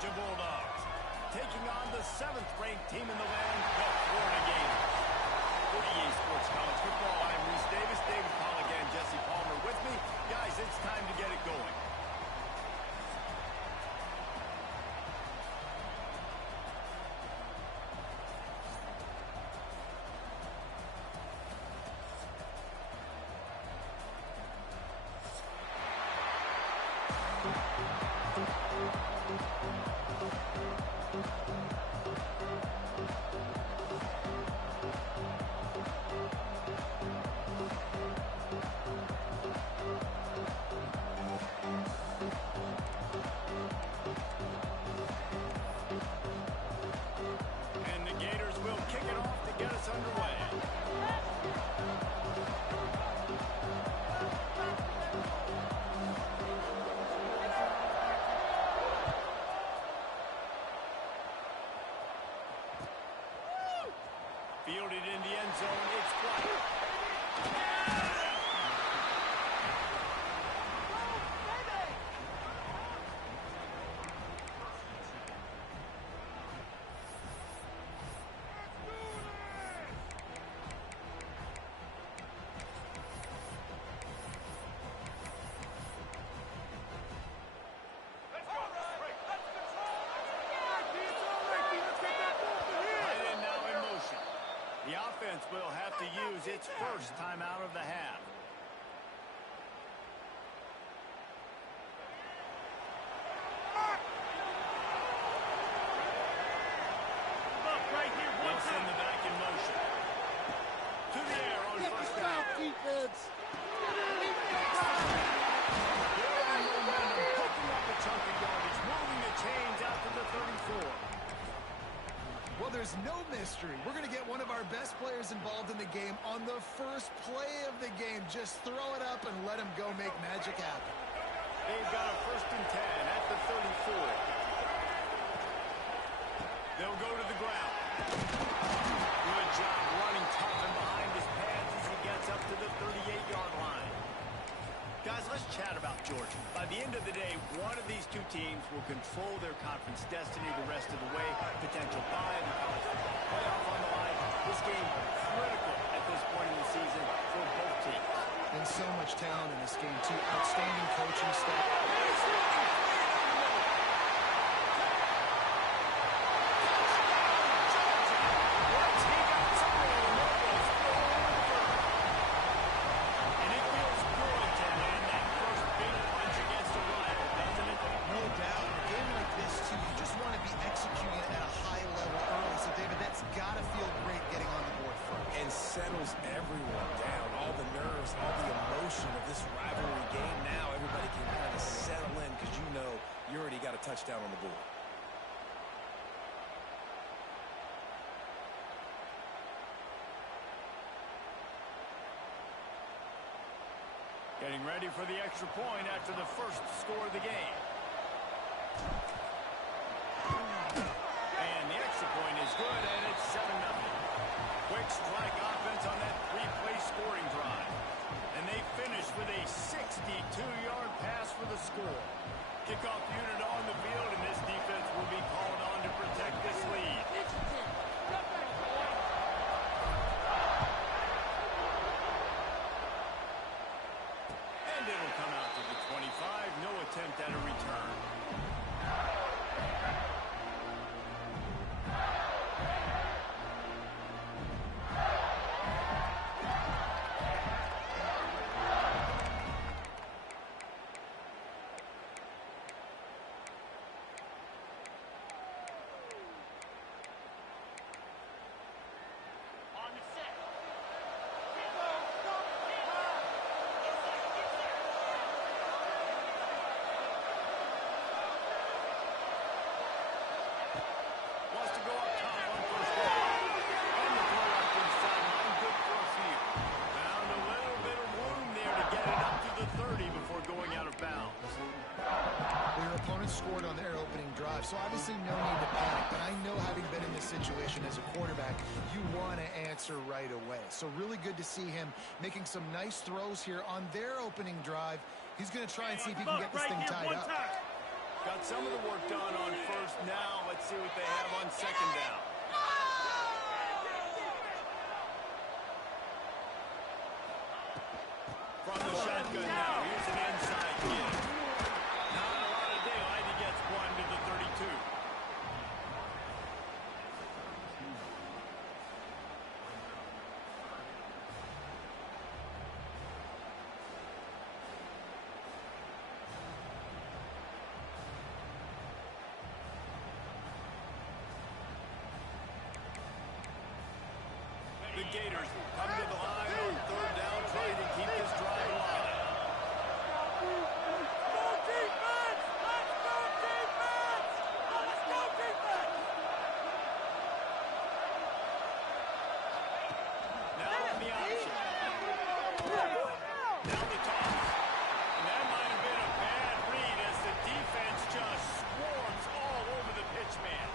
Georgia Bulldogs taking on the 7th-ranked team in the land, the Florida Gators. For EA Sports College Football, I'm Reese Davis, David Pollack, and Jesse Palmer with me. Guys, it's time to get it going. Fielded in the end zone, it's blocked. The offense will have to use its first timeout of the half. Let's send the back in motion. To the air on first down. Defense. Building momentum, picking up a chunk of yardage, moving the chains out to the 34. Well, there's no mystery. We're going to get one of our best players involved in the game on the first play of the game. Just throw it up and let him go make magic happen. They've got a 1st and 10 at the 34. They'll go to the ground. Good job running tough and behind his pads as he gets up to the 38-yard line. Guys, let's chat about Georgia. By the end of the day, one of these two teams will control their conference destiny the rest of the way. Potential bye in the college football playoff on the line. This game critical at this point in the season for both teams. And so much talent in this game, too. Outstanding coaching staff. Settles everyone down. All the nerves, all the emotion of this rivalry game. Now everybody can kind of settle in because you know you already got a touchdown on the board. Getting ready for the extra point after the first score of the game. And the extra point is good, and it's 7-0. Quick strike offense on that 3-play scoring drive. And they finish with a 62-yard pass for the score. Kickoff unit on the field, and this defense will be called on to protect this lead. And it'll come out to the 25. No attempt at a return. Scored on their opening drive, so obviously no need to panic, but I know having been in this situation as a quarterback, you want to answer right away. So really good to see him making some nice throws here on their opening drive. He's going to try and see if he can get this thing tied up. Got some of the work done on first. Now let's see what they have on second down. From the shotgun now, here's an inside kid. Not a lot of daylight. He gets one to the 32. The Gators come to the line on third down, trying to keep this drive alive. Let's go defense! Let's go defense! Let's go defense! Now on the option. Now the toss. And that might have been a bad read as the defense just swarms all over the pitch man.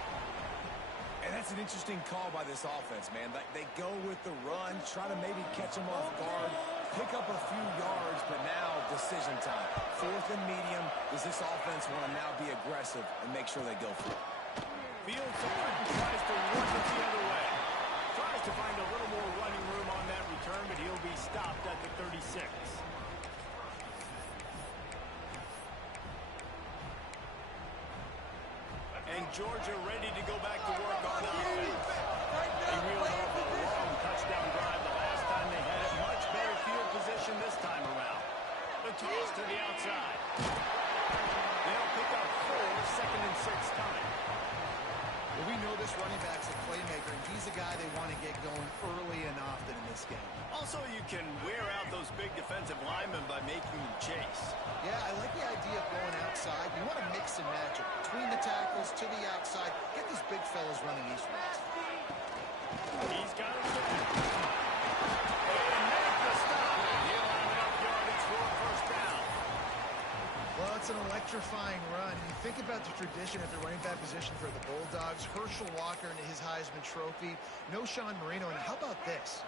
And that's an interesting call by this offense, man. They go with the run, try to maybe catch them off guard, pick up a few yards, but now decision time. Fourth and medium. Does this offense want to now be aggressive and make sure they go for it? Fields tries to work it the other way. Tries to find a little more running room on that return, but he'll be stopped at the 36. And Georgia ready to go back to work on offense. They reeled off a long touchdown drive the last time they had it. Much better field position this time around. The toss to the outside. They'll pick up 4, second and 6 time. Well, we know this running back's a playmaker, and he's a guy they want to get going early and often in this game. Also, you can wear out those big defensive linemen by making them chase. Yeah, I like the idea of going outside. You want to mix and match it. Between the tackles to the outside, get these big fellas running eastwards. He's got it back. And make the stop. He'll have enough yardage for a first down. Well, it's an electrifying run. You think about the tradition at the running back position for the Bulldogs. Herschel Walker and his Heisman Trophy. No Sean Marino. And how about this?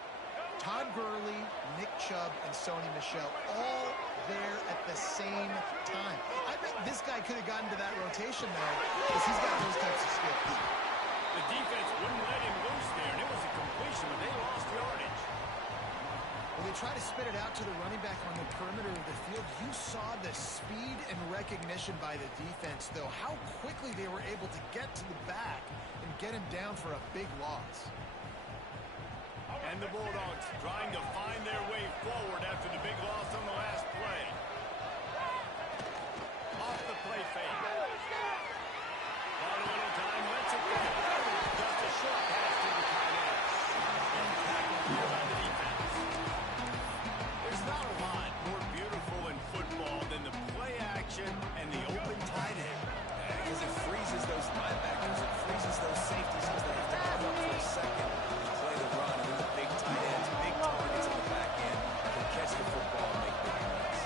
Todd Gurley, Nick Chubb, and Sony Michel all there at the same time. I bet this guy could have gotten to that rotation now because he's got those types of skills. The defense wouldn't let him loose there, and it was a completion, but they lost yardage. When they try to spit it out to the running back on the perimeter of the field, you saw the speed and recognition by the defense, though, how quickly they were able to get to the back and get him down for a big loss. And the Bulldogs trying to find their way forward after the big loss on the last play. Off the play fake. On a little time, lets it go. Just a short pass to the tight end. And tackled here by the defense. There's not a lot more beautiful in football than the play action and the open tight end. Because it freezes those linebackers, it freezes those safeties because they have to come up for a second and play the run. And those big tight ends, big targets on the back end can catch the football and make big plays.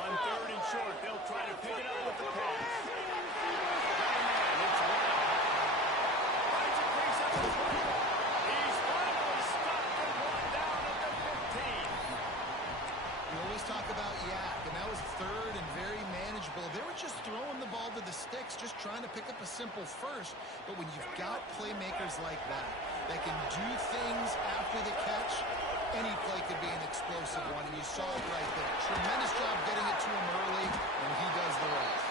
On third and short, they'll try to pick it up with the pass. It's Webb. Finds a crease up the 20. He's finally stopped and one down at the 15. We always talk about Yak, and that was third and very manageable. They were just throwing the ball to the sticks, just trying to pick up a simple first. But when you've got playmakers like that can do things after the catch, any play could be an explosive one, and you saw it right there. Tremendous job getting it to him early, and he does the rest.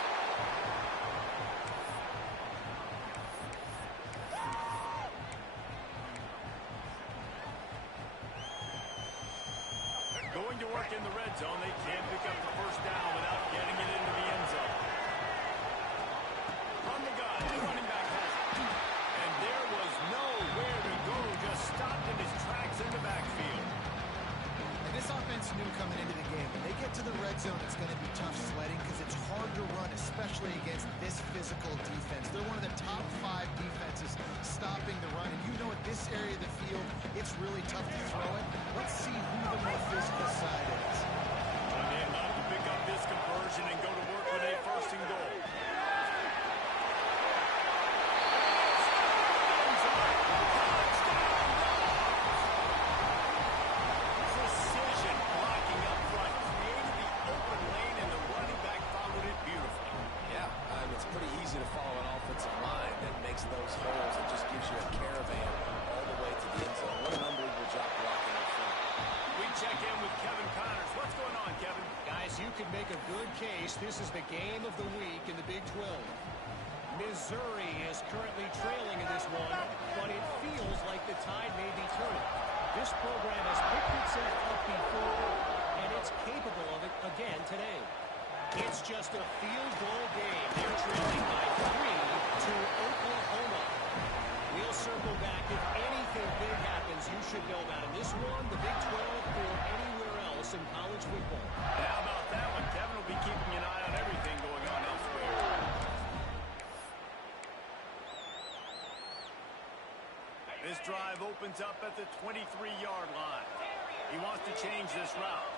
Going to work in the red zone. They can't pick up the first down without getting it into the end zone. From the gun, the running back has it. And there was nowhere to go. Just stopped in his tracks in the backfield. And this offense knew coming into the game, when they get to the red zone, it's going to be tough sledding because it's hard to run, especially against this physical defense. They're one of the top 5 defenses stopping the run. And you know at this area of the field, it's really tough to throw it. Let's see who the more physical side is. Again, not to pick up this conversion and go to work with a first and goal. Precision blocking up front could make a good case this is the game of the week in the Big 12. Missouri is currently trailing in this one, but it feels like the tide may be turning. This program has picked itself up before, and it's capable of it again today. It's just a field goal game. They're trailing by 3 to Oklahoma. We'll circle back. If anything big happens, you should know about it. This one, the Big 12, or anywhere else in college football. And how about that one? Kevin will be keeping an eye on everything going on elsewhere. This drive opens up at the 23-yard line. He wants to change this route.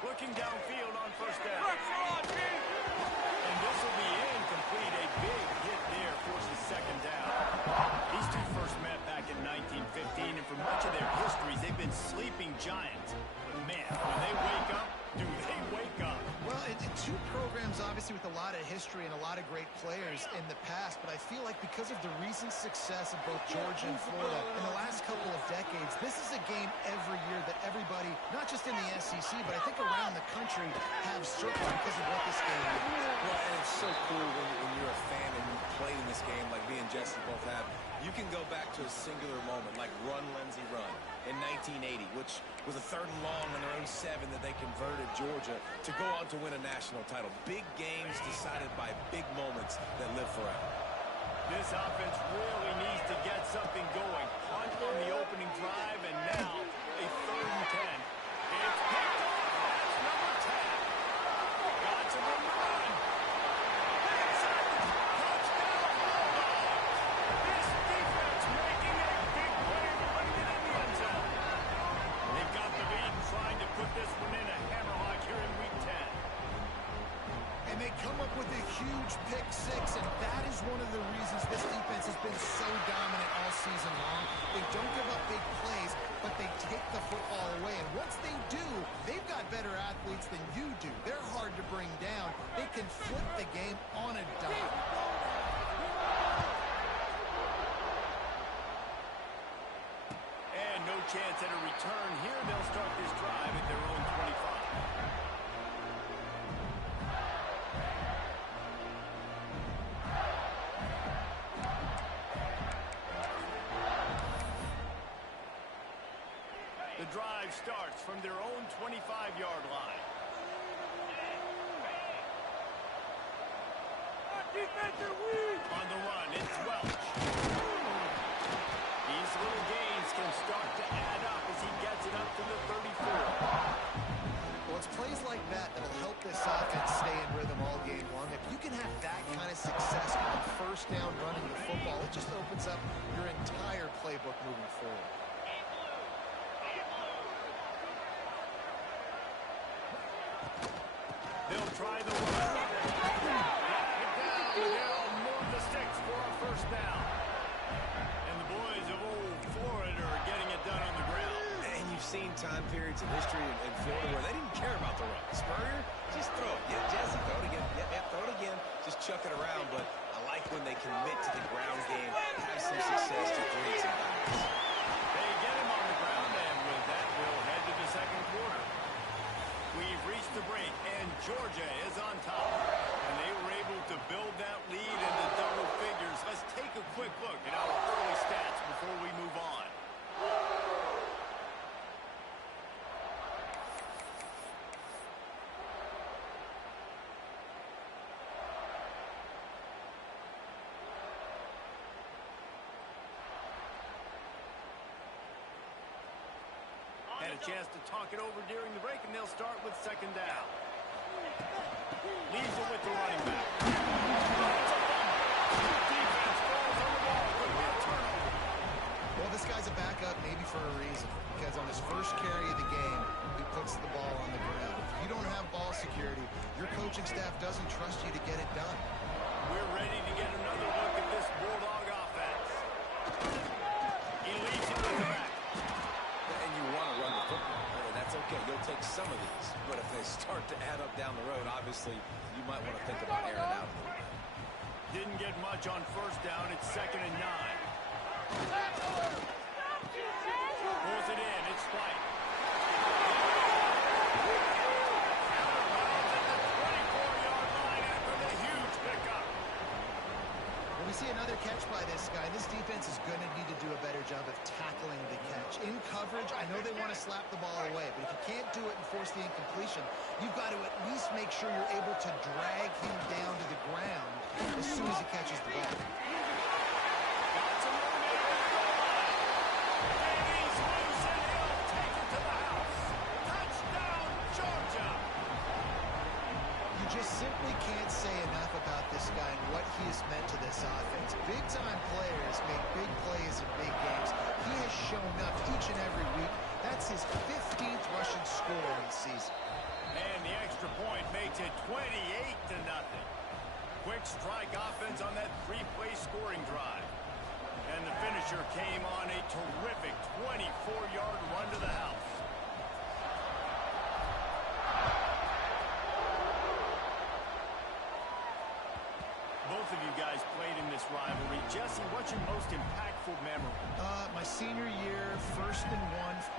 Looking downfield on first down. And this will be incomplete. A big hit there forces second down. These two first met back in 1915, and for much of their histories, they've been sleeping giants. But man, when they wake up, do they wake up? Well, two programs obviously with a lot of history and a lot of great players in the past, but I feel like because of the recent success of both Georgia and Florida in the last couple of decades, this is a game every year that everybody, not just in the SEC, but I think around the country, have circled because of what this game is. Well, and it's so cool when you're a fan and you played in this game like me and Jesse both have. You can go back to a singular moment like Run, Lindsey, Run in 1980, which was a 3rd and long on their own 7 that they converted Georgia to go on to win a national title. Big games decided by big moments that live forever. This offense really needs to get something going. Punt on the opening drive, and now a 3rd and 10. It's picked off. That's number 10. Got some room to run. Touchdown, Bulldogs. This defense making a big play to putting it in the end zone. They've got the lead and trying to put this one in a hammerlock here in week 10. And they come up with a huge pick 6, and that is one of the reasons this defense has been so dominant all season long. They don't give up big plays, but they take the football away. And once they do, they've got better athletes than you do. They're hard to bring down. They can flip the game on a dime. And no chance at a return here. They'll start this drive at their own 25. The drive starts from their own 25-yard line. On the run, it's Welch. These little gains can start to add up as he gets it up to the 34. Well, it's plays like that that'll help this offense stay in rhythm all game long. If you can have that kind of success on first down running the football, it just opens up your entire playbook moving forward. They'll try the run. They'll move the sticks for a first down. And the boys of old Florida are getting it done on the ground. And you've seen time periods in history in Florida where they didn't care about the run. Spurrier, just throw it. Yeah, Jesse, throw it again. Yeah, throw it again. Just chuck it around. But I like when they commit to the ground game, have some success to create some balance. They get him on the ground, and with that, we'll head to the second quarter. We've reached the break, and Georgia is on top. And they were able to build that lead into double figures. Let's take a quick look at our early stats before we move on. Had a chance to talk it over during the break, and they'll start with second down. Leaves it with the running back. Defense falls on the ball. Could be a turnover. Well, this guy's a backup maybe for a reason, because on his first carry of the game, he puts the ball on the ground. If you don't have ball security, your coaching staff doesn't trust you to get it done. We're ready to get another look at this Bulldog offense. He leads it with the back. And you want to run the football, and that's okay. You'll take some of these. But if they start to add up down the road, obviously, you might want to think about airing out a little bit. Didn't get much on first down. It's 2nd and 9. Pulls it in. It's see another catch by this guy. This defense is going to need to do a better job of tackling the catch. In coverage, I know they want to slap the ball away, but if you can't do it and force the incompletion, you've got to at least make sure you're able to drag him down to the ground as soon as he catches the ball. Just simply can't say enough about this guy and what he has meant to this offense. Big-time players make big plays in big games. He has shown up each and every week. That's his 15th rushing score on the season. And the extra point makes it 28-0. Quick strike offense on that three-play scoring drive. And the finisher came on a terrific 24-yard run to the house. Both of you guys played in this rivalry. Jesse, what's your most impactful memory? My senior year, 1st and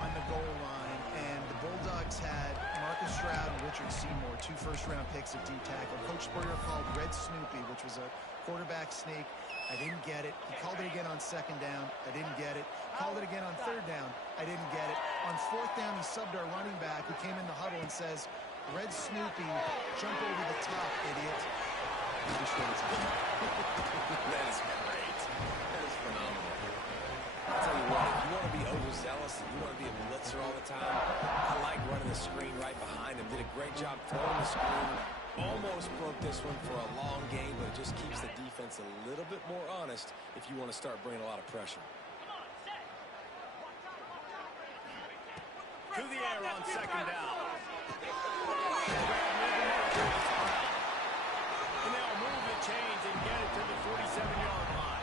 1 on the goal line, and the Bulldogs had Marcus Stroud and Richard Seymour, 2 first-round picks at D-tackle. Coach Spurrier called Red Snoopy, which was a quarterback sneak. I didn't get it. He called it again on 2nd down. I didn't get it. Called it again on 3rd down. I didn't get it. On 4th down, he subbed our running back, who came in the huddle and says, "Red Snoopy, jump over the top, idiot." That is great. That is phenomenal. I'll tell you what, if you want to be overzealous and you want to be a blitzer all the time, I like running the screen right behind him. Did a great job throwing the screen. Almost broke this one for a long game, but it just keeps the defense a little bit more honest if you want to start bringing a lot of pressure. To the air on 2nd down. And they'll move the chains and get it to the 47-yard line.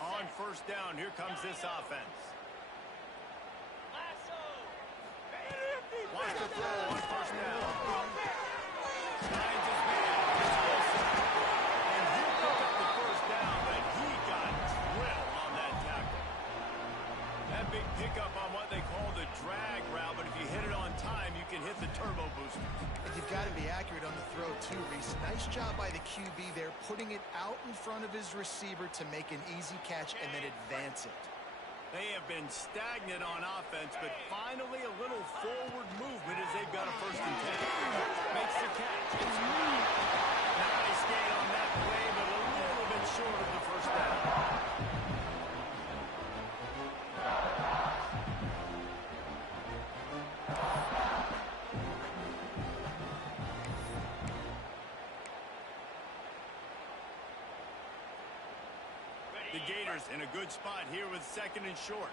On 1st down, here comes this offense. Wants to throw on 1st down. Finds his man. And he picked up the 1st down, but he got drilled on that tackle. That big pickup on what they call the drag route, but if you hit it on time, you can hit the turbo booster. And you've got to be accurate on the throw, too, Reese. Nice job by the QB there, putting it out in front of his receiver to make an easy catch and then advance it. They have been stagnant on offense, but finally a little forward movement as they've got a 1st and 10. Makes the catch. It's nice gain on that play, but a little bit short of the 1st down. The Gators in a good spot here with 2nd and short.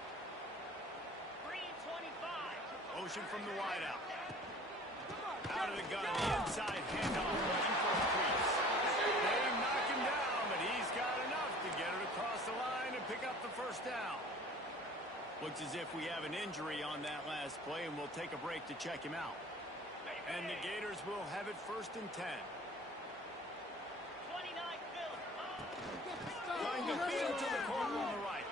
Motion from the wideout. Out of the gun, the inside handoff, looking for a crease. They knock him down, but he's got enough to get it across the line and pick up the 1st down. Looks as if we have an injury on that last play, and we'll take a break to check him out. And the Gators will have it 1st and 10. Trying to beat him to the corner on the right.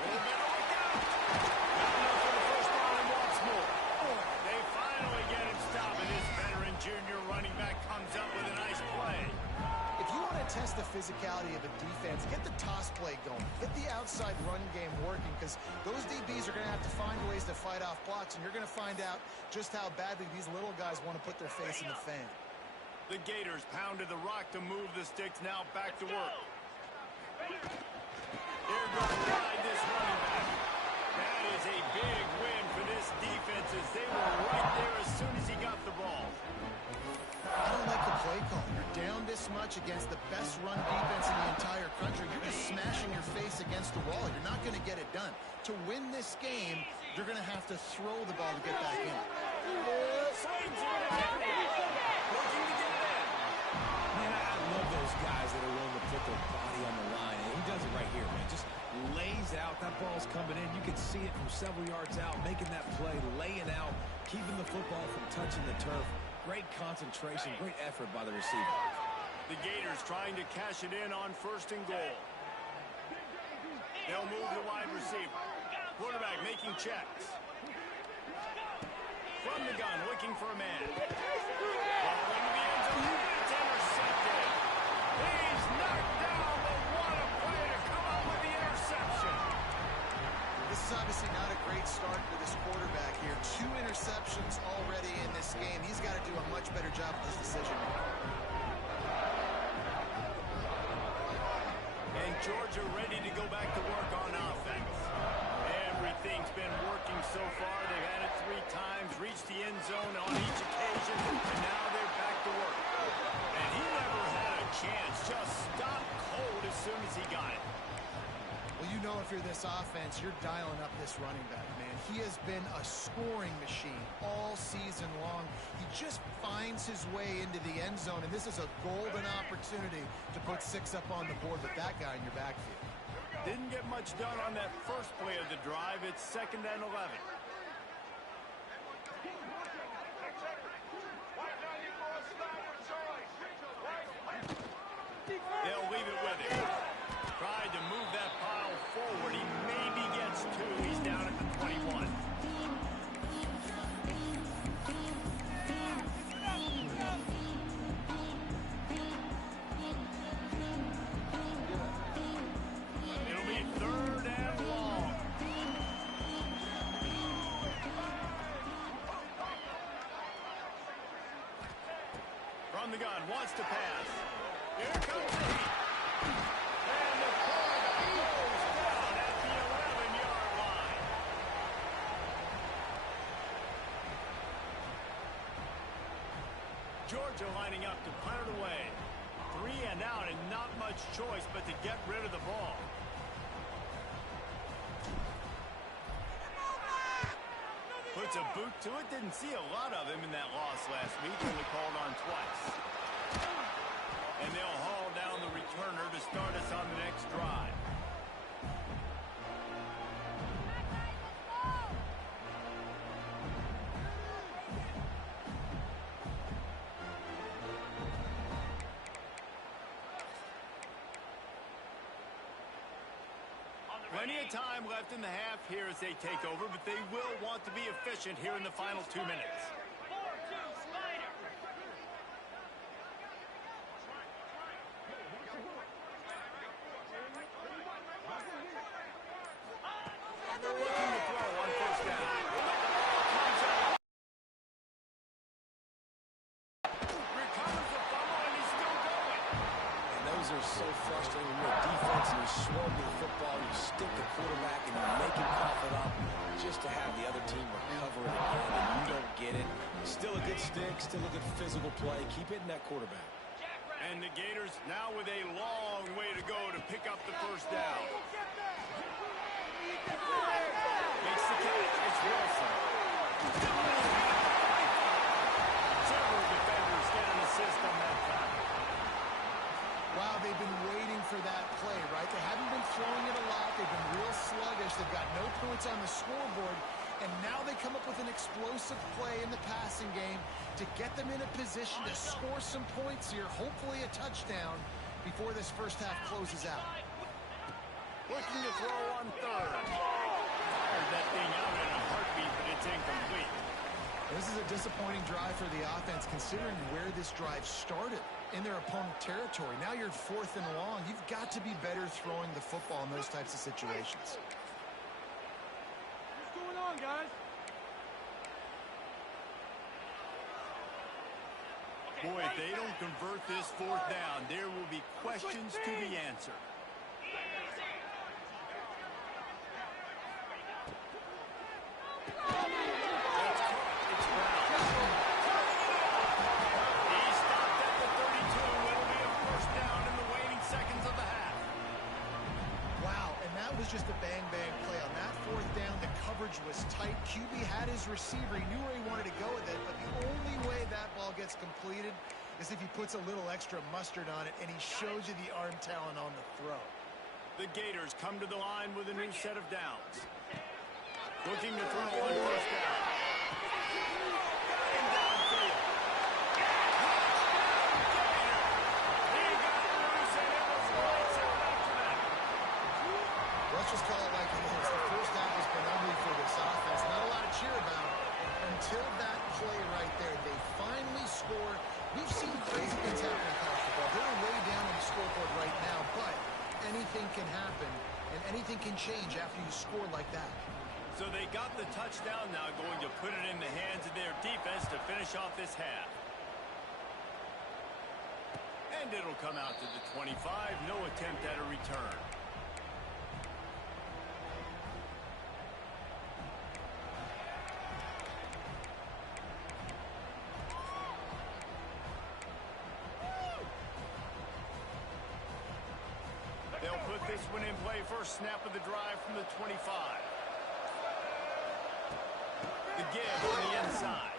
Got enough for the 1st down and wants more. They finally get him stopped, and this veteran junior running back comes up with a nice play. If you want to test the physicality of a defense, get the toss play going. Get the outside run game working, because those DBs are going to have to find ways to fight off blocks, and you're going to find out just how badly these little guys want to put their face in the fan. The Gators pounded the rock to move the sticks, now back to work. They're going to ride this running back. That is a big win for this defense as they were right there as soon as he got the ball. I don't like the play call. You're down this much against the best run defense in the entire country. You're just smashing your face against the wall. You're not going to get it done. To win this game, you're going to have to throw the ball to get back in. Swings it out. Looking to get it in. Man, I love those guys that are willing to put their body on the line. And he does it right here, man. Just lays out. That ball's coming in. You can see it from several yards out, making that play, laying out, keeping the football from touching the turf. Great concentration, great effort by the receiver. The Gators trying to cash it in on 1st and goal. They'll move the wide receiver. Quarterback making checks. From the gun, looking for a man. Ball into the end zone. It's intercepted. He's knocked down, but what a play to come up with the interception. This is obviously not a great start for this quarterback here. 2 interceptions already in this game. He's got to do a much better job with his decision. And Georgia ready to go back to work on offense. Everything's been working so far. They've had it 3 times, reached the end zone on each occasion, and now they're back to work. And he never had a chance. Just stopped cold as soon as he got it. Well, you know if you're this offense, you're dialing up this running back, man. He has been a scoring machine all season long. He just finds his way into the end zone, and this is a golden opportunity to put 6 up on the board with that guy in your backfield. Didn't get much done on that first play of the drive. It's 2nd and 11. They'll leave it with him. Tried to move that pile forward. He maybe gets 2. He's down at the 21. It'll be 3rd and long. From the gun, wants to pass. Here comes the heat. And the quarterback goes down at the 11-yard line. Georgia lining up to punt it away. 3 and out and not much choice but to get rid of the ball. Puts a boot to it. Didn't see a lot of him in that loss last week. Only called on twice. And they'll haul down the returner to start us on the next drive. Plenty of time left in the half here as they take over, but they will want to be efficient here in the final 2 minutes. And they're looking to throw on 1st down. Recovers the fumble, and he's still going. And those are so frustrating when you're a defense and you swarm to the football, you stick the quarterback and you make him cough it up just to have the other team recover it again, and you don't get it. Still a good stick, still a good physical play. Keep hitting that quarterback. And the Gators now with a long way to go to pick up the 1st down. Makes the catch. It's Wilson. Several defenders get an assist on that tackle. Wow, they've been waiting for that play, right? They haven't been throwing it a lot. They've been real sluggish. They've got no points on the scoreboard. And now they come up with an explosive play in the passing game to get them in a position to score some points here, hopefully a touchdown, before this first half closes out. Looking to throw on 3rd. Fired that thing out in a heartbeat, but it's incomplete. This is a disappointing drive for the offense, considering where this drive started in their opponent territory. Now you're 4th and long. You've got to be better throwing the football in those types of situations. What's going on, guys? Boy, if they don't convert this 4th down, there will be questions to be answered. Just a bang-bang play. On that 4th down, the coverage was tight. QB had his receiver. He knew where he wanted to go with it, but the only way that ball gets completed is if he puts a little extra mustard on it, and he shows you the arm talent on the throw. The Gators come to the line with a new set of downs. Looking to throw on 1st down. Got him downfield. Let's just call it like it is. The first half has been seen crazy things happen in college football. They're way down on the scoreboard right now, but anything can happen, and anything can change after you score like that. So they got the touchdown, now going to put it in the hands of their defense to finish off this half. And it'll come out to the 25. No attempt at a return. They'll put this one in play. First snap of the drive from the 25. The give on the inside.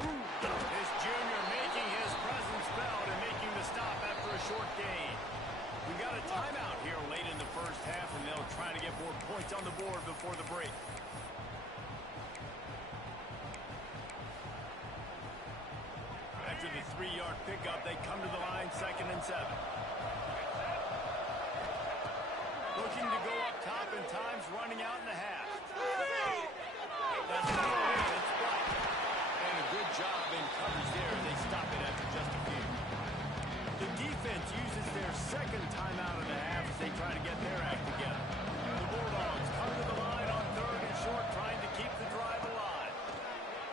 This junior making his presence felt and making the stop after a short gain. We got a timeout here late in the first half, and they'll try to get more points on the board before the break. After the 3-yard pickup, they come to the line, 2nd and 7. Looking to go up top, and time's running out in the half. That's no way, it's right. And a good job in coverage there. They stop it after just a few. The defense uses their second timeout of the half as they try to get their act together. The Bulldogs come to the line on 3rd and short, trying to keep the drive alive.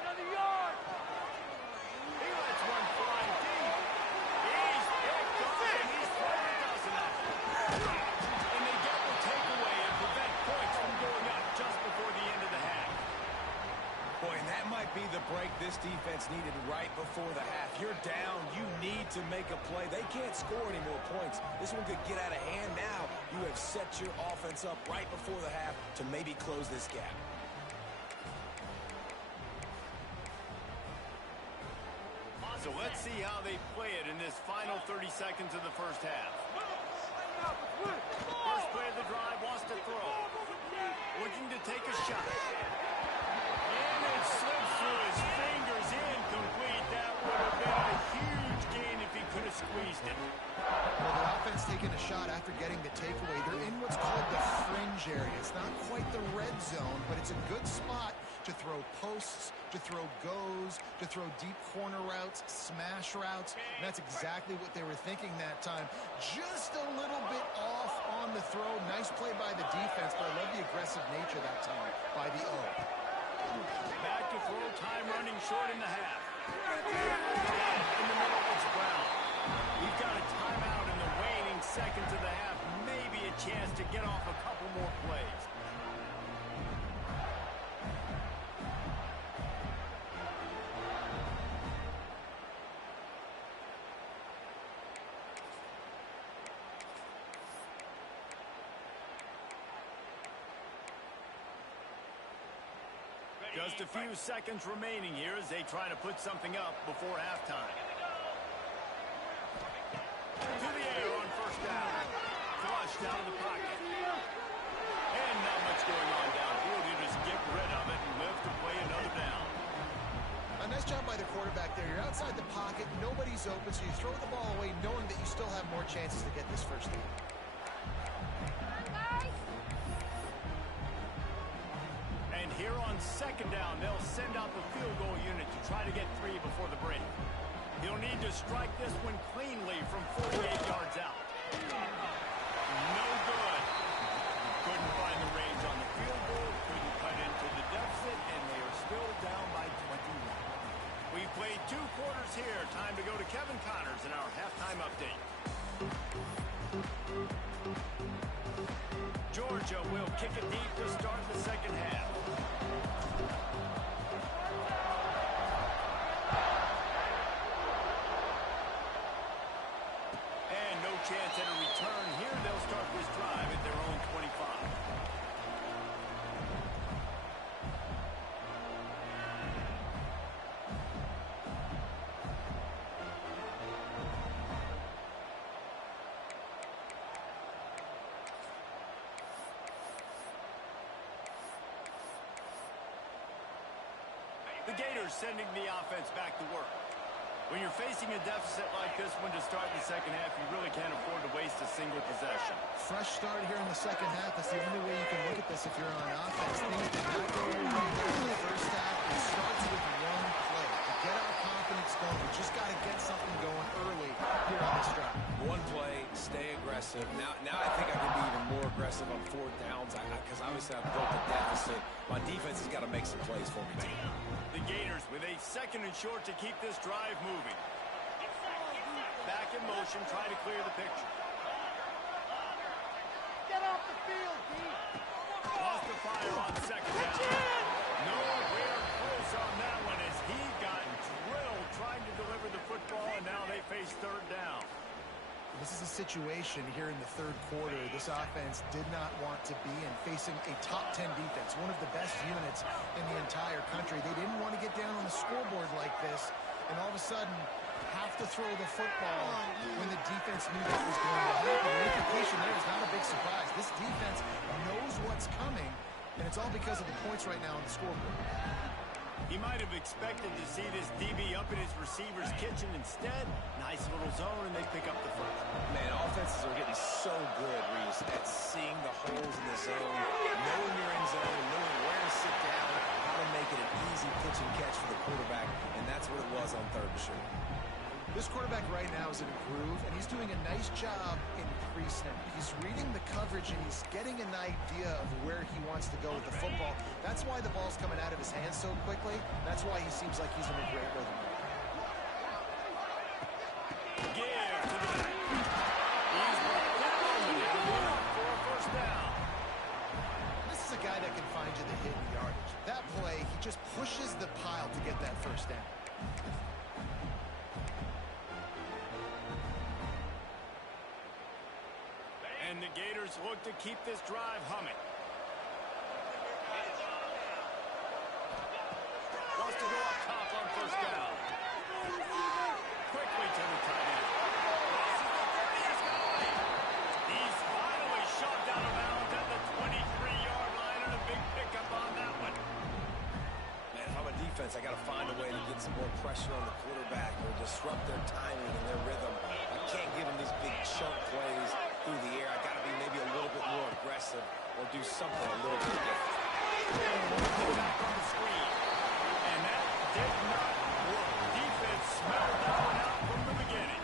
Another yard. He lets one fly deep. He's picked off, and he's thrown a dozen at it. And they get the takeaway and prevent points from going up just before the end of the half. Boy, and that might be the break this defense needed right before the half. You're down. You need to make a play. They can't score any more points. This one could get out of hand now. You have set your offense up right before the half to maybe close this gap. So let's see how they play it in this final 30 seconds of the first half. First play of the drive, wants to throw. Looking to take a shot. And it slips through his fingers, incomplete. That would have been a huge gain if he could have squeezed it. Well, the offense taking a shot after getting the takeaway. They're in what's called the fringe area. It's not quite the red zone, but it's a good spot to throw posts, to throw goes, to throw deep corner routes, smash routes. And that's exactly what they were thinking that time. Just a little bit off on the throw. Nice play by the defense, but I love the aggressive nature that time by the O. Back to throw, time running short in the half. In the middle, it's Brown. We've got a timeout in the waning seconds of the half. Maybe a chance to get off a couple more plays. Just a few seconds remaining here as they try to put something up before halftime. To the air on first down. Flushed out of the pocket. And not much going on downfield. You just get rid of it and live to play another down. A nice job by the quarterback there. You're outside the pocket. Nobody's open, so you throw the ball away knowing that you still have more chances to get this first down. And here on second down, they'll send out the field goal unit to try to get 3 before the break. He'll need to strike this one cleanly from 48 yards out. No good. Couldn't find the range on the field goal, couldn't cut into the deficit, and they are still down by 21. We played 2 quarters here. Time to go to Kevin Connors in our halftime update. Georgia will kick it deep to start the second half. And no chance at a return here. They'll start this drive at their own 25. The Gators sending the offense back to work. When you're facing a deficit like this one to start the second half, you really can't afford to waste a single possession. Fresh start here in the second half. That's the only way you can look at this if you're on offense. Things did not go your way there in the first half. It starts with one play. To get our confidence going, we just got to get something going aggressive. Now I think I can be even more aggressive on fourth downs because obviously I've built a deficit. My defense has got to make some plays for me, too. The Gators with a 2nd and short to keep this drive moving. Back in motion, trying to clear the picture. Get off the field, D. Lost the fire on 2nd down. Nowhere close on that one as he got drilled trying to deliver the football, and now they face 3rd down. This is a situation here in the 3rd quarter this offense did not want to be in, facing a top 10 defense, one of the best units in the entire country. They didn't want to get down on the scoreboard like this, and all of a sudden have to throw the football when the defense knew that was going to happen. The implication there is not a big surprise. This defense knows what's coming, and it's all because of the points right now on the scoreboard. He might have expected to see this DB up in his receiver's kitchen. Instead, nice little zone, and they pick up the first. Man, offenses are getting so good, Reese, at seeing the holes in the zone, knowing your end zone, knowing where to sit down, how to make it an easy pitch and catch for the quarterback, and that's what it was on 3rd and short. This quarterback right now is in a groove, and he's doing a nice job in pre-snap. He's reading the coverage, and he's getting an idea of where he wants to go with the football. That's why the ball's coming out of his hands so quickly. That's why he seems like he's in a great rhythm. Give to the back. He's down for a 1st down. This is a guy that can find you the hidden yardage. That play, he just pushes the pile to get that 1st down. And the Gators look to keep this drive humming. Wants to go up top on 1st down. Quickly to the tight end. Crosses the 30, he's got away. He's finally shoved out of bounds at the 23-yard line, and a big pickup on that one. Man, if I'm a defense, I got to find a way to get some more pressure on the quarterback or disrupt their timing and their rhythm. I can't give them these big chunk plays through the air. I got to be maybe a little bit more aggressive or do something a little bit different. Back on the screen. And that did not work. Defense smelled that one out from the beginning.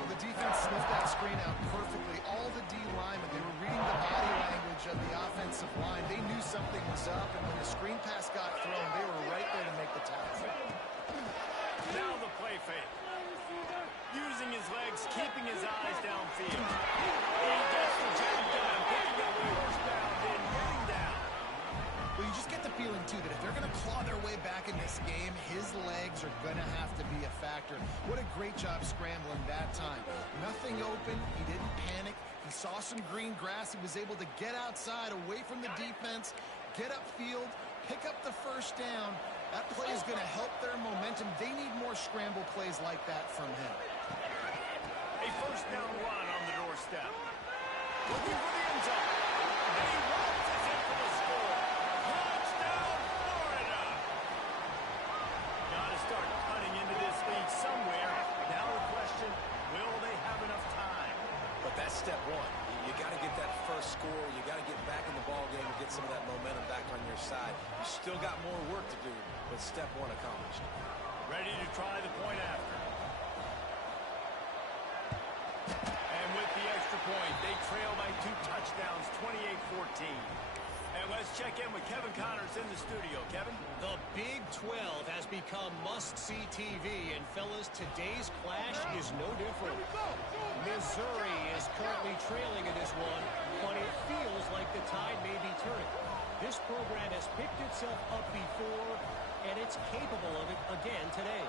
Well, the defense sniffed that screen out perfectly. All the D linemen, they were reading the body language of the offensive line. They knew something was up, and when the screen pass got thrown, they were right there to make the tackle. Now the play fake. Using his legs, keeping his eyes downfield. He gets the job done, picking up the 1st down, then getting down. Well, you just get the feeling, too, that if they're going to claw their way back in this game, his legs are going to have to be a factor. What a great job scrambling that time. Nothing open. He didn't panic. He saw some green grass. He was able to get outside, away from the defense, get upfield, pick up the 1st down. That play is going to help their momentum. They need more scramble plays like that from him. A 1st down run on the doorstep. Looking for the end zone. And he launches it for the score. Touchdown, Florida! Got to start cutting into this lead somewhere. Now the question, will they have enough time? But that's step one. You got to get that first score. You got to get back in the ball game and get some of that momentum back on your side. You still got more work to do, but step one accomplished. Ready to try the point after. And with the extra point, they trail by 2 touchdowns, 28-14. And let's check in with Kevin Connors in the studio. Kevin? The Big 12 has become must-see TV, and fellas, today's clash is no different. Missouri is currently trailing in this one, but it feels like the tide may be turning. This program has picked itself up before, and it's capable of it again today.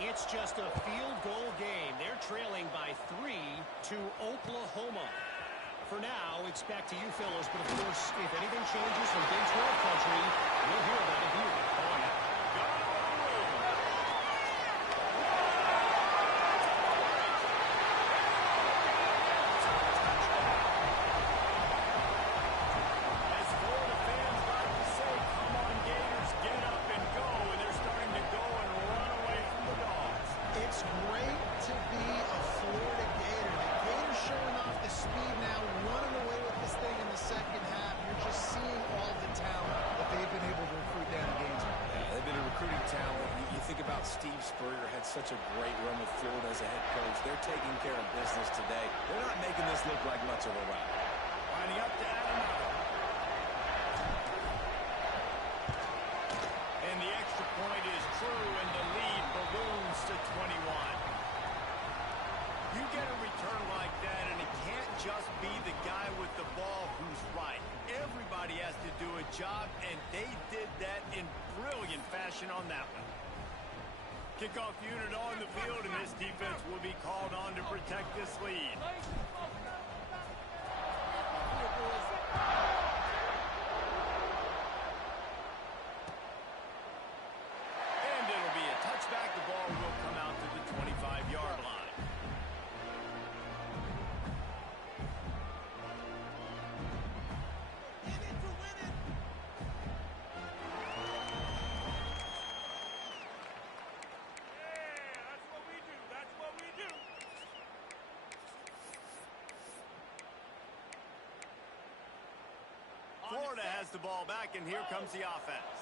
It's just a field goal game. They're trailing by 3 to Oklahoma. For now, it's back to you fellas, but of course, if anything changes from Big 12 country, we'll hear about it here. As Florida fans like to say, come on Gators, get up and go, and they're starting to go and run away from the Dogs. It's great to be a Florida Gator. The Gators showing off the speed now, running away with this thing in the 2nd half. You're just seeing all the talent that they've been able to recruit down in Gainesville. Yeah, they've been a recruiting talent. You think about Steve Spurrier had such such a great run with Florida as a head coach. They're taking care of business today. They're not making this look like much of a rout. Lining up to add another. And the extra point is true, and the lead balloons to 21. You get a return like that, and it can't just be the guy with the ball who's right. Everybody has to do a job, and they did that in brilliant fashion on that one. Kickoff unit on the field, and this defense will be called on to protect this lead. And it'll be a touchback. The ball will come out to the 25-yard line. Florida has the ball back, and here comes the offense.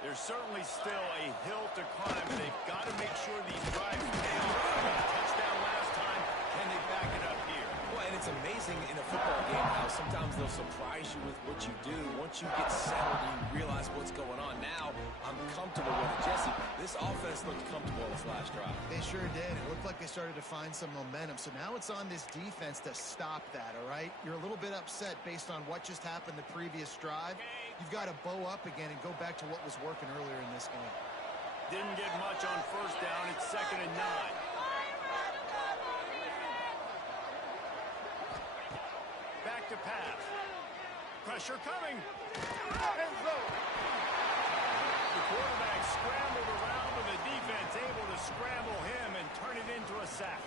There's certainly still a hill to climb, and they've got to make sure these drives pay off. Touchdown last time. Can they back it up here? Well, and it's amazing in a football game how sometimes they'll surprise you with what you do. Once you get settled and you realize what's going on. Now, I'm comfortable with it. Jesse, this offense looked comfortable this last drive. They sure did. It looked like they started to find some momentum. So now it's on this defense to stop that, all right? You're a little bit upset based on what just happened the previous drive. You've got to bow up again and go back to what was working earlier in this game. Didn't get much on first down. It's 2nd and 9. Back to pass. Pressure coming. The quarterback scrambled around, but the defense able to scramble him and turn it into a sack.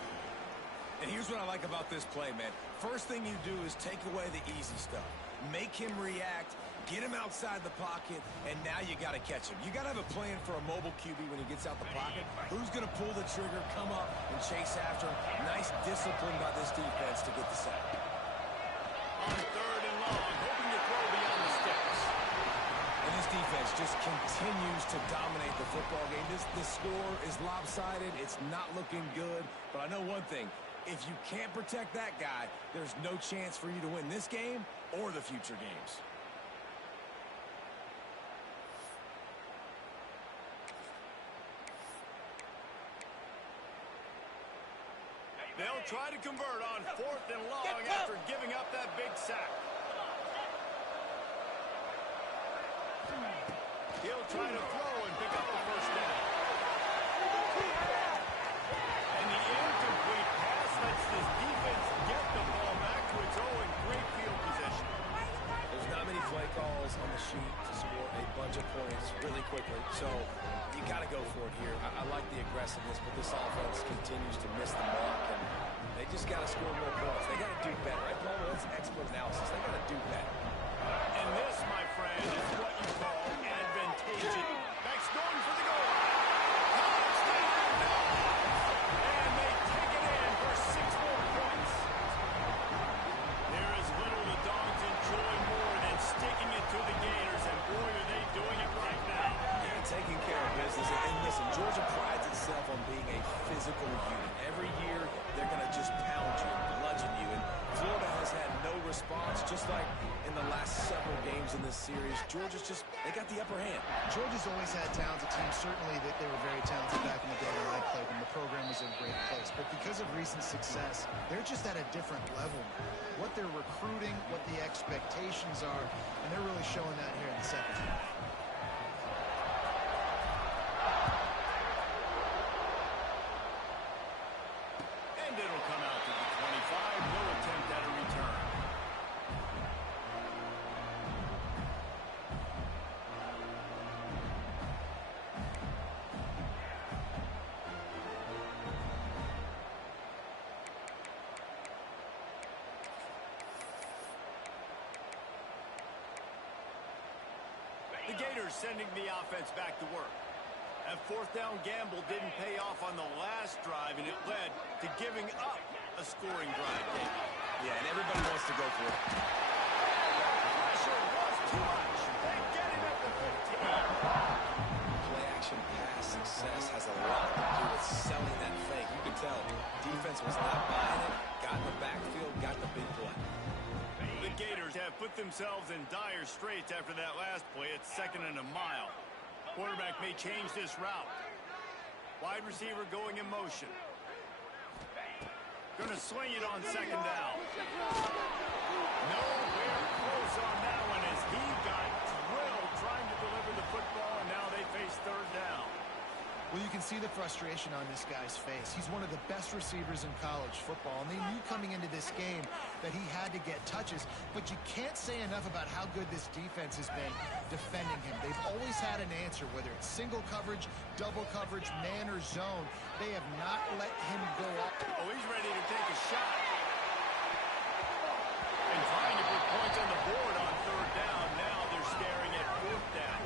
And here's what I like about this play, man. First thing you do is take away the easy stuff. Make him react, get him outside the pocket, and now you got to catch him. You got to have a plan for a mobile QB when he gets out the pocket. Who's going to pull the trigger, come up, and chase after him? Nice discipline by this defense to get the sack. On 3rd and long, hoping to throw beyond the sticks. And this defense just continues to dominate the football game. This score is lopsided. It's not looking good. But I know one thing. If you can't protect that guy, there's no chance for you to win this game or the future games. They'll try to convert on 4th and long after giving up that big sack. He'll try to throw and pick up the first down. And the incomplete pass lets this defense get the ball back to its own great field position. There's not many play calls on the sheet to score a bunch of points really quickly, so you got to go for it here. I like the aggressiveness, but this offense continues to miss the mark, and they just got to score more points. They got to do better. Right, Paul? That's expert analysis. They got to do better. And this, my friend, is what you call advantageous. Beck's going for the goal. And they take it in for 6 more points. There is little the Dogs enjoy more than sticking it to the Gators, and boy, are they doing it right now. Yeah, taking care of business. And listen, Georgia prides itself on being a physical unit. Every year, they're going to just pound you and bludgeon you. And Florida has had no response, just like in the last several games in this series. Georgia's just, they got the upper hand. Georgia's always had talented teams. Certainly that they were very talented back in the day when I played them. The program was in a great place. But because of recent success, they're just at a different level now. What they're recruiting, what the expectations are, and they're really showing that here in the second half. And it'll come out to the 25. No attempt at a return. The Gators sending the offense back to work. That 4th down gamble didn't pay off on the last drive, and it led to giving up a scoring drive. Yeah, and everybody wants to go for it. Pressure was too much. They get it at the 15. Play action pass success has a lot to do with selling that fake. You could tell defense was not buying it, got in the backfield, got the big play. The Gators have put themselves in dire straits after that last play. It's 2nd and a mile. Quarterback may change this route. Wide receiver going in motion. Going to swing it on 2nd down. Nowhere close on that one as he got drilled trying to deliver the football, and now they face 3rd down. Well, you can see the frustration on this guy's face. He's one of the best receivers in college football, and they knew coming into this game that he had to get touches, but you can't say enough about how good this defense has been defending him. They've always had an answer, whether it's single coverage, double coverage, man or zone. They have not let him go up. Oh, he's ready to take a shot. And trying to put points on the board on 3rd down. Now they're staring at 4th down.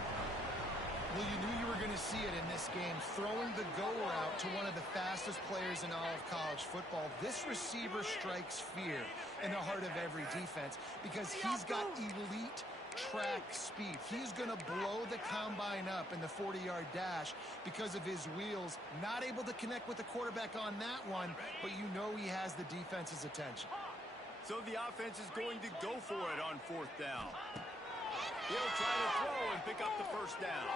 Well, you knew you were going to see it in this game, throwing the go route to one of the fastest players in all of college football. This receiver strikes fear in the heart of every defense because he's got elite track speed. He's going to blow the combine up in the 40-yard dash because of his wheels. Not able to connect with the quarterback on that one, but you know he has the defense's attention. So the offense is going to go for it on 4th down. He'll try to throw and pick up the 1st down.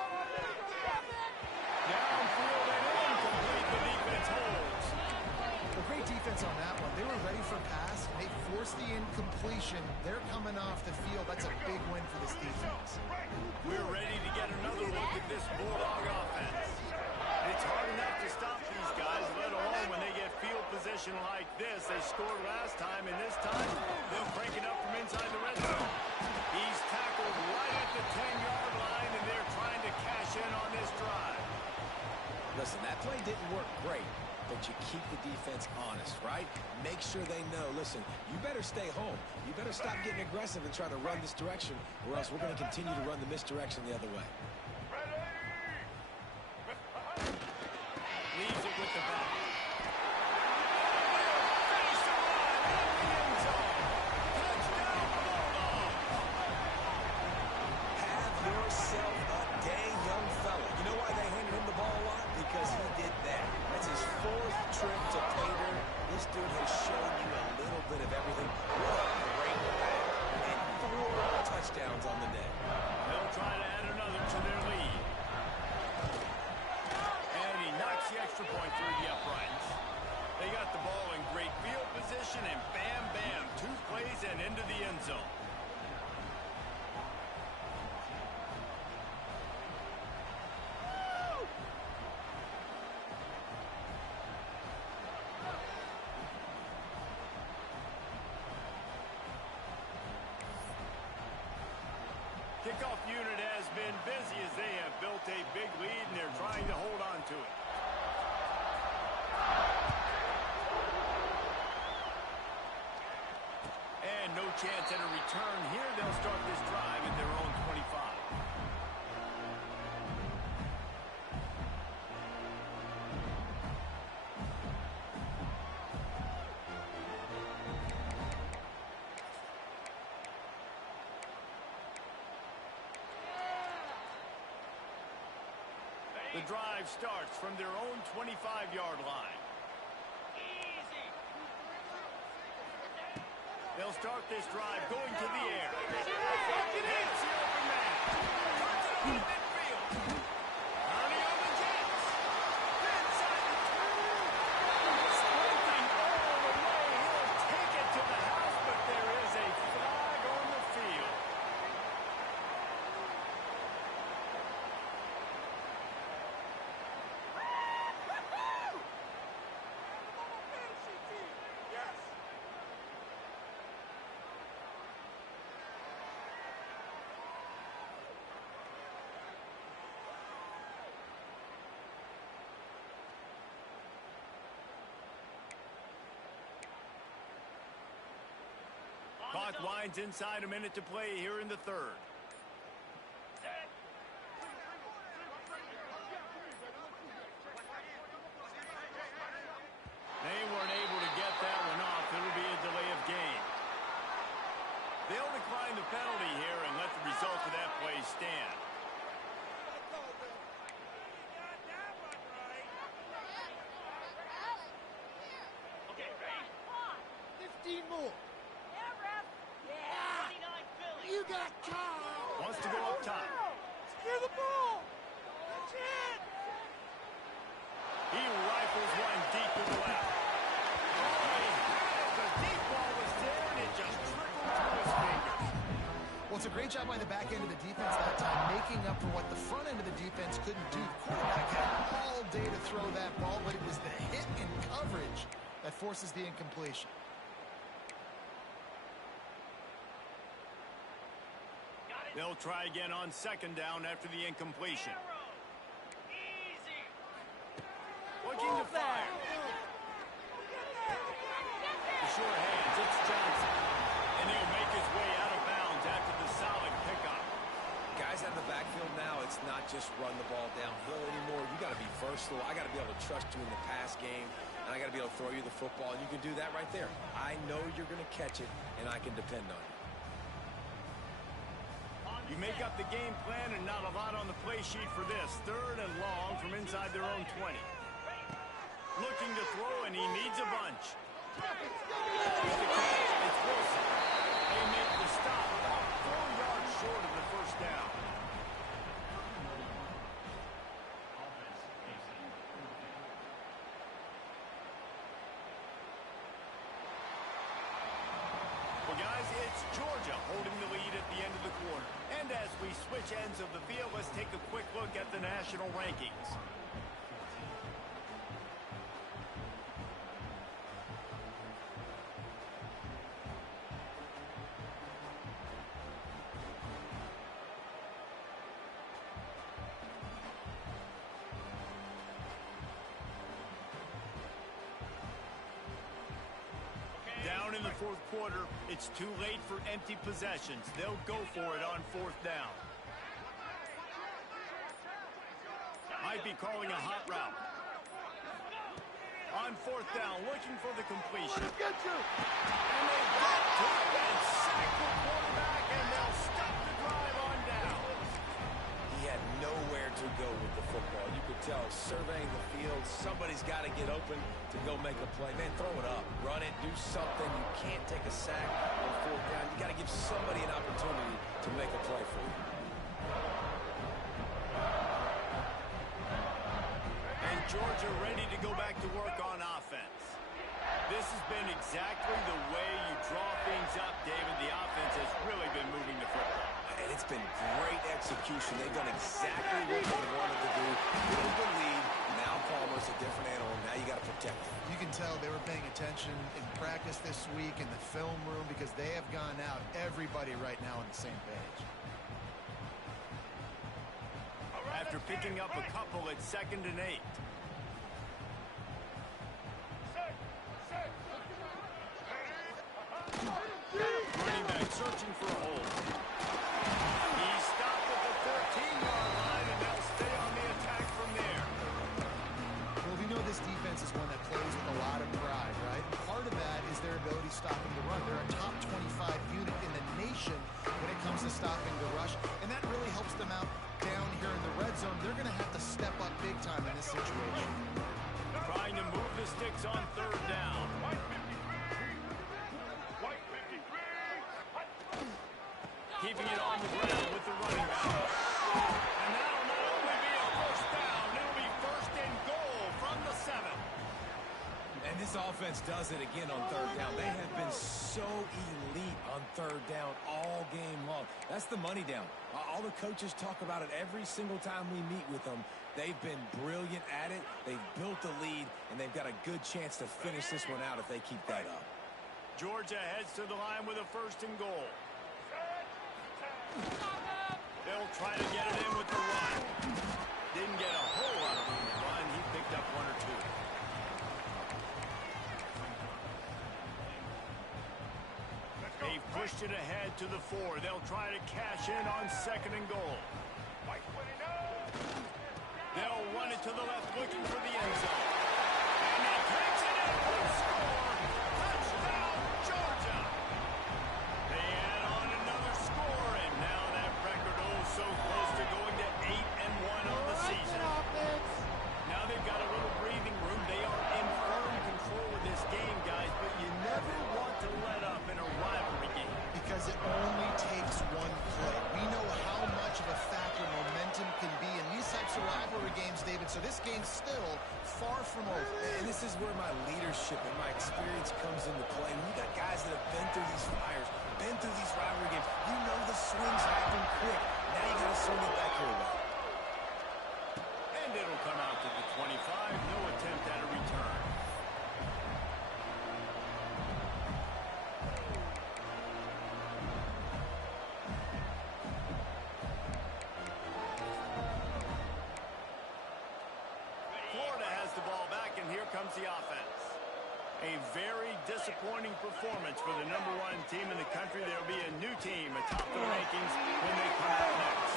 Downfield and incomplete. The defense holds. A great defense on that one. They were ready for pass, and they forced the incompletion. They're coming off the field. That's a big win for this defense. We're ready to get another look at this Bulldog offense. It's hard enough to stop these guys, let alone when they get field position like this. They scored last time, and this time they'll crank it up from inside the red zone. He's tackled right at the 10-yard line, and they're trying to cash in on this drive. Listen, that play didn't work great, but you keep the defense honest, right? Make sure they know, listen, you better stay home. You better stop getting aggressive and try to run this direction, or else we're going to continue to run the misdirection the other way. Leaves it with the back. Have yourself a dang young fella. You know why they handed him the ball a lot? Because he did that. That's his 4th trip to pay dirt. This dude has shown you a little bit of everything. What a great back. And 4 touchdowns on the day. They'll try to add another to their lead. And he knocks the extra point through the uprights. They got the ball in great field position, and bam, bam, 2 plays and into the end zone. Kickoff unit has been busy as they have built a big lead, and they're trying to hold on to it. And no chance at a return here. They'll start this drive at their own 25. The drive starts from their own 25-yard line. They'll start this drive going to the air. Hits the open man. Turns it over to midfield. Earning on the Jets. Inside the 2. Sprinting all the way. He'll take it to the house, but there is a flag on the field. Clock winds inside, a minute to play here in the 3rd. They weren't able to get that one off. It'll be a delay of game. They'll decline the penalty here and let the result of that play stand. Clear the ball. That's it. He rifles one deep to the left. Oh, he had it. The deep ball was there, and it just trickled through his fingers. Well, it's a great job by the back end of the defense that time, making up for what the front end of the defense couldn't do. The quarterback had all day to throw that ball, but it was the hit and coverage that forces the incompletion. They'll try again on second down after the incompletion. Easy. Looking to fire. The short hands, it's Johnson. And he'll make his way out of bounds after the solid pickup. Guys out of the backfield now, it's not just run the ball downhill anymore. You got to be versatile. I got to be able to trust you in the pass game, and I got to be able to throw you the football, and you can do that right there. I know you're going to catch it, and I can depend on you. You make up the game plan and not a lot on the play sheet for this. Third and long from inside their own 20. Looking to throw, and he needs a bunch. Here's the catch. It's Wilson. They make the stop about 4 yards short of the first down. Well, guys, it's Georgia holding the lead at the end of the quarter. And as we switch ends of the field, let's take a quick look at the national rankings. Down in the fourth quarter, it's too late for empty possessions. They'll go for it on fourth down. Might be calling a hot route. On fourth down, looking for the completion. And they get to it and sack the quarterback, and they'll stop the drive on down. He had nowhere to go with the football. You could tell, surveying the field, somebody's got to get open to go make a play. Man, throw it up, run it, do something. You can't take a sack on fourth down. You got to give somebody an opportunity to make a play for you. And Georgia ready to go back to work on offense. This has been exactly the way you draw things up, David. The offense has really been moving the football. And it's been great execution. They've done exactly what they wanted to do. Build the lead. Now Palmer's a different animal. Now you got to protect him. You can tell they were paying attention in practice this week in the film room because they have gone out, everybody right now on the same page. After picking up a couple at 2nd and 8. Running back searching for a hole. He stopped at the 13-yard line, and they'll stay on the attack from there. Well, we know this defense is one that plays with a lot of pride, right? Part of that is their ability stopping the run. They're a top 25 unit in the nation when it comes to stopping the rush, and that really helps them out down here in the red zone. They're going to have to step up big time in this situation. Trying to move the sticks on third down. Keeping it on the ground with the running back. And that'll not only be a first down, it'll be 1st and goal from the 7. And this offense does it again on third down. They have been so elite on third down all game long. That's the money down. All the coaches talk about it every single time we meet with them. They've been brilliant at it. They've built the lead, and they've got a good chance to finish this one out if they keep that up. Georgia heads to the line with a 1st and goal. They'll try to get it in with the run. Didn't get a whole lot of room to run. He picked up 1 or 2. They've pushed it ahead to the 4. They'll try to cash in on 2nd and goal. They'll run it to the left, looking for the end zone. And he takes it in for a score. Touchdown, Georgia. They add on another score, and now that record so close to going to 8-1 on the season. Now they've got a little breathing room. They are in firm control of this game, guys, but you never want to let up in a rivalry game. Because it only takes one play. We know how much of a factor momentum this is where my leadership and my experience comes into play. When you got guys that have been through these fires, been through these rivalry games, you know the swings happen quick. Now you got to swing it back your way. And it'll come out to the 25. No attempt at a return. Florida has the ball back, and here comes the offense. A very disappointing performance for the #1 team in the country. There'll be a new team atop the rankings when they come out next.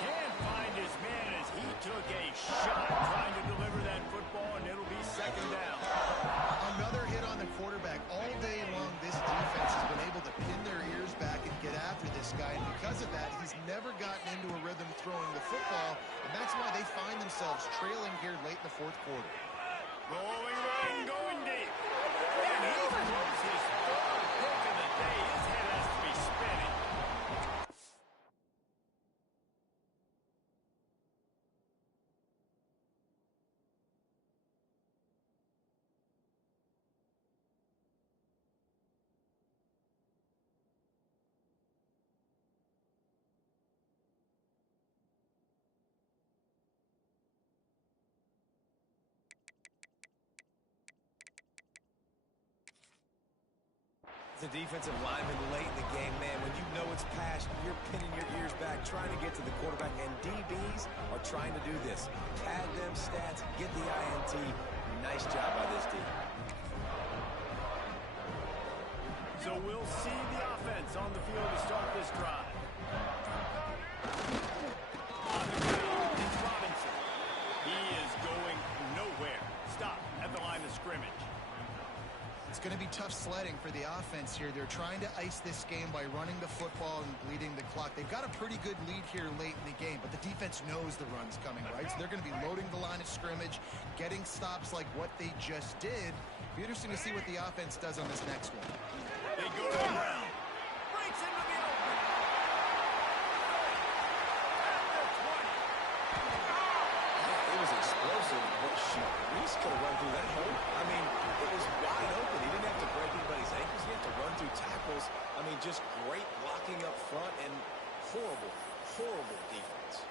Can't find his man as he took a shot trying to deliver that football, and it'll be second down. Another hit on the quarterback. All day long, this defense has been able to pin their ears back and get after this guy. And because of that, he's never gotten into a rhythm throwing the football. And that's why they find themselves trailing here late in the fourth quarter. Rolling right and going deep. And he throws his third pick of the day. His head has to be spinning. The defensive lineman late in the game, man, when you know it's past, you're pinning your ears back, trying to get to the quarterback, and DBs are trying to do this. Pad them stats, get the INT. Nice job by this team. So we'll see the offense on the field to start this drive. On the ground, it's Robinson. He is going nowhere. Stop at the line of scrimmage. It's going to be tough sledding for the offense here. They're trying to ice this game by running the football and bleeding the clock. They've got a pretty good lead here late in the game, but the defense knows the run's coming, right? So they're going to be loading the line of scrimmage, getting stops like what they just did. Be interesting to see what the offense does on this next one. They go to the ground. Breaks into the open. It was explosive, but Reese could have run through that hole. I mean, it was wide open. He didn't have to break anybody's ankles. He had to run through tackles. I mean, just great blocking up front and horrible, horrible defense.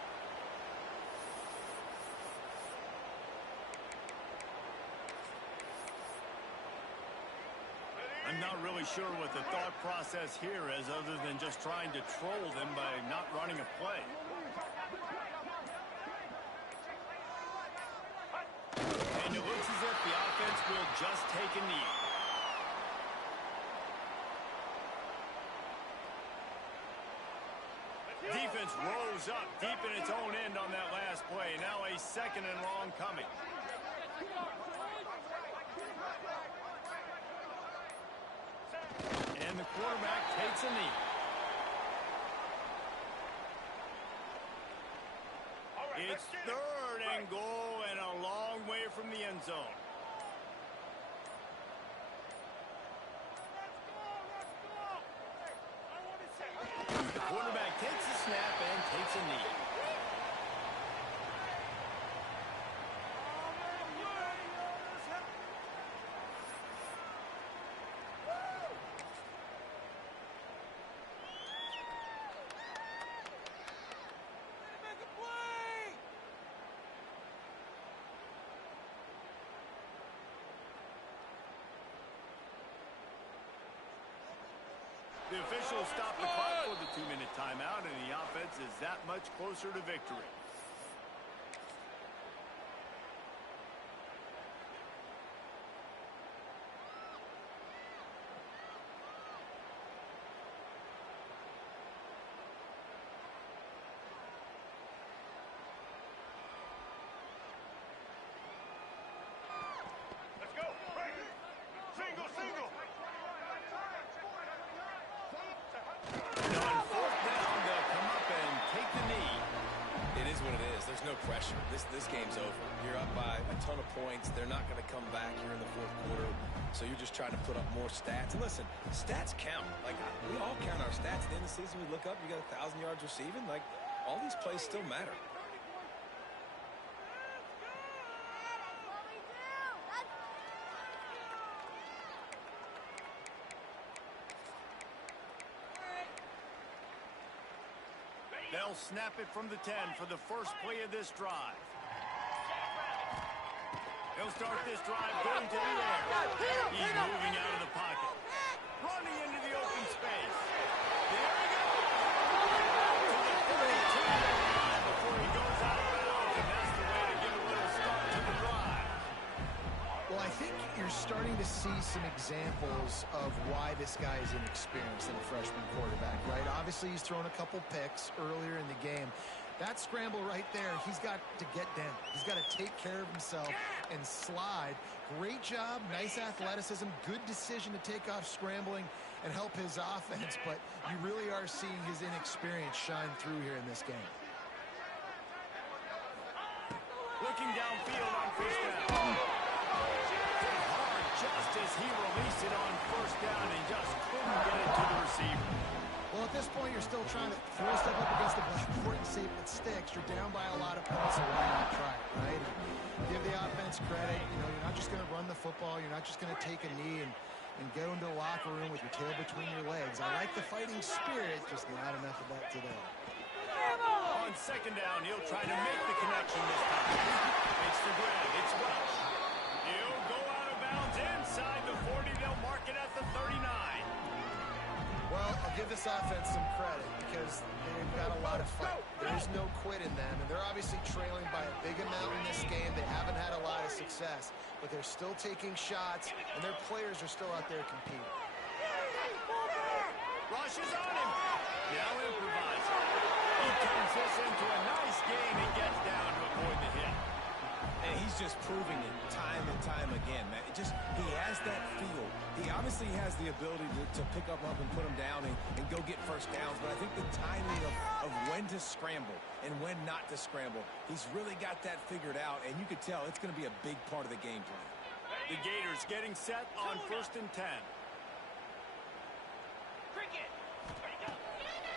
I'm not really sure what the thought process here is other than just trying to troll them by not running a play. And it looks as if the offense will just take a knee. Defense rose up deep in its own end on that last play. Now a second and long coming. And the quarterback takes a knee. It's third and goal and a long way from the end zone. The quarterback takes a snap and takes a knee. The officials stop the clock for the 2-minute timeout, and the offense is that much closer to victory. Let's go. Single, single. On fourth down, they'll come up and take the knee. It is what it is. There's no pressure. This game's over. You're up by a ton of points. They're not going to come back here in the fourth quarter. So you're just trying to put up more stats. And listen, stats count. Like, we all count our stats. At the end of the season, we look up, you got 1,000 yards receiving. Like, all these plays still matter. Let's They'll snap it from the 10 for the first play of this drive. He'll start this drive going to the air. He's moving out of the pocket. Running into the open space. There he goes. To the 32-yard line before he goes out of bounds, and that's the way to give a little start to the drive. Well, I think you're starting to see some examples of why this guy is inexperienced in a freshman quarterback, right? Obviously, he's thrown a couple picks earlier in the game. That scramble right there, he's got to get down. He's got to take care of himself and slide. Great job, nice athleticism, good decision to take off scrambling and help his offense, but you really are seeing his inexperience shine through here in this game. Looking downfield on first down. Hit hard just as he released it on first down and just couldn't get it to the receiver. Well, at this point, you're still trying to throw stuff up against the blackboard and see if it sticks. You're down by a lot of points, so why not try it, right? Give the offense credit. You know, you're not just going to run the football. You're not just going to take a knee and go into the locker room with your tail between your legs. I like the fighting spirit, just not enough of that today. On second down, he'll try to make the connection this time. It's the grab. It's Welch. He'll go out of bounds inside the 40. They'll mark it at the 39. Well, I'll give this offense some credit because they've got a lot of fight. There's no quit in them, and they're obviously trailing by a big amount in this game. They haven't had a lot of success, but they're still taking shots, and their players are still out there competing. Rushes on him. Now improvising. He turns this into a nice gain and gets down to avoid the hit. And he's just proving it time and time again, man. He has that feel. He obviously has the ability to pick up and put him down and go get first downs, but I think the timing of when to scramble and when not to scramble, he's really got that figured out, and you could tell it's going to be a big part of the game plan. The Gators getting set on first and 10.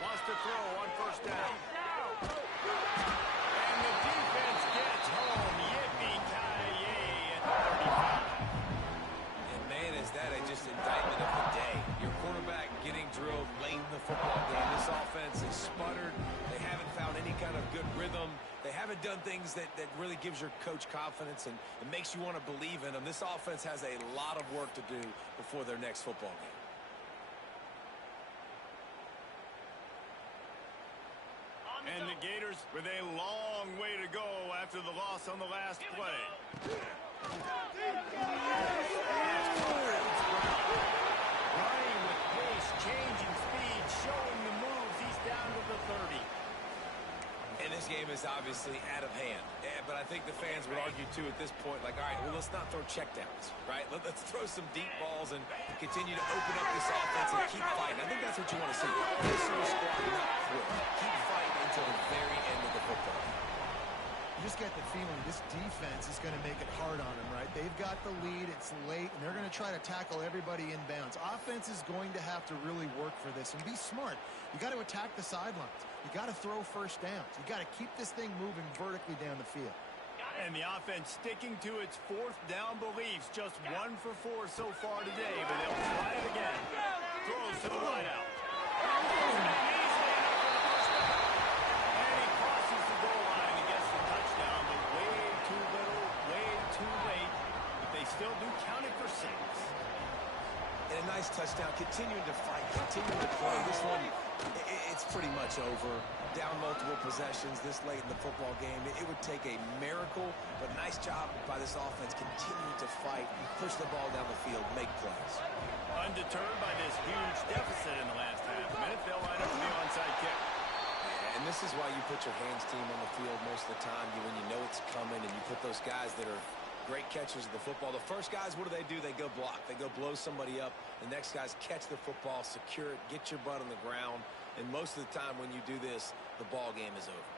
Wants to throw on first down. And the defense gets home. Yippee-ki-yay at 35. And man, is that just indictment of the day. Your quarterback getting drilled late in the football game. This offense is sputtered. They haven't found any kind of good rhythm. They haven't done things that really gives your coach confidence and it makes you want to believe in them. This offense has a lot of work to do before their next football game. And the Gators with a long way to go after the loss on the last play. Running with pace, changing speed, showing the moves. He's down to the 30. And this game is obviously out of hand. But I think the fans would argue, too, at this point, like, all right, well, let's not throw checkdowns, right? Let's throw some deep balls and continue to open up this offense and keep fighting. I think that's what you want to see. This sort of squad not quit. Keep fighting until the very end of the football. You just get the feeling this defense is going to make it hard on them, right? They've got the lead, it's late, and they're going to try to tackle everybody inbounds. Offense is going to have to really work for this and be smart. You got to attack the sidelines. You got to throw first downs. You got to keep this thing moving vertically down the field. And the offense sticking to its fourth down beliefs. Just 1 for 4 so far today, but they'll try it again. Throws to the wideout. And he crosses the goal line and gets the touchdown, but way too little, way too late. But they still do count it for 6. And a nice touchdown, continuing to fight, continuing to play. This one, it's pretty much over. Down multiple possessions this late in the football game. It would take a miracle, but nice job by this offense continuing to fight, push the ball down the field, make plays. Undeterred by this huge deficit in the last half minute, they'll line up for the onside kick. And this is why you put your hands team on the field most of the time, when you know it's coming, and you put those guys that are great catchers of the football. The first guys, what do? They go block. They go blow somebody up. The next guys catch the football, secure it, get your butt on the ground. And most of the time when you do this, the ball game is over.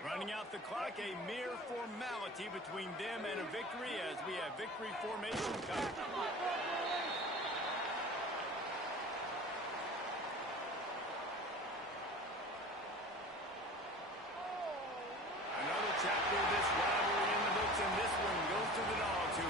Running out the clock, a mere formality between them and a victory as we have victory formation coming. Another chapter of this rivalry in the books, and this one goes to the Dogs, who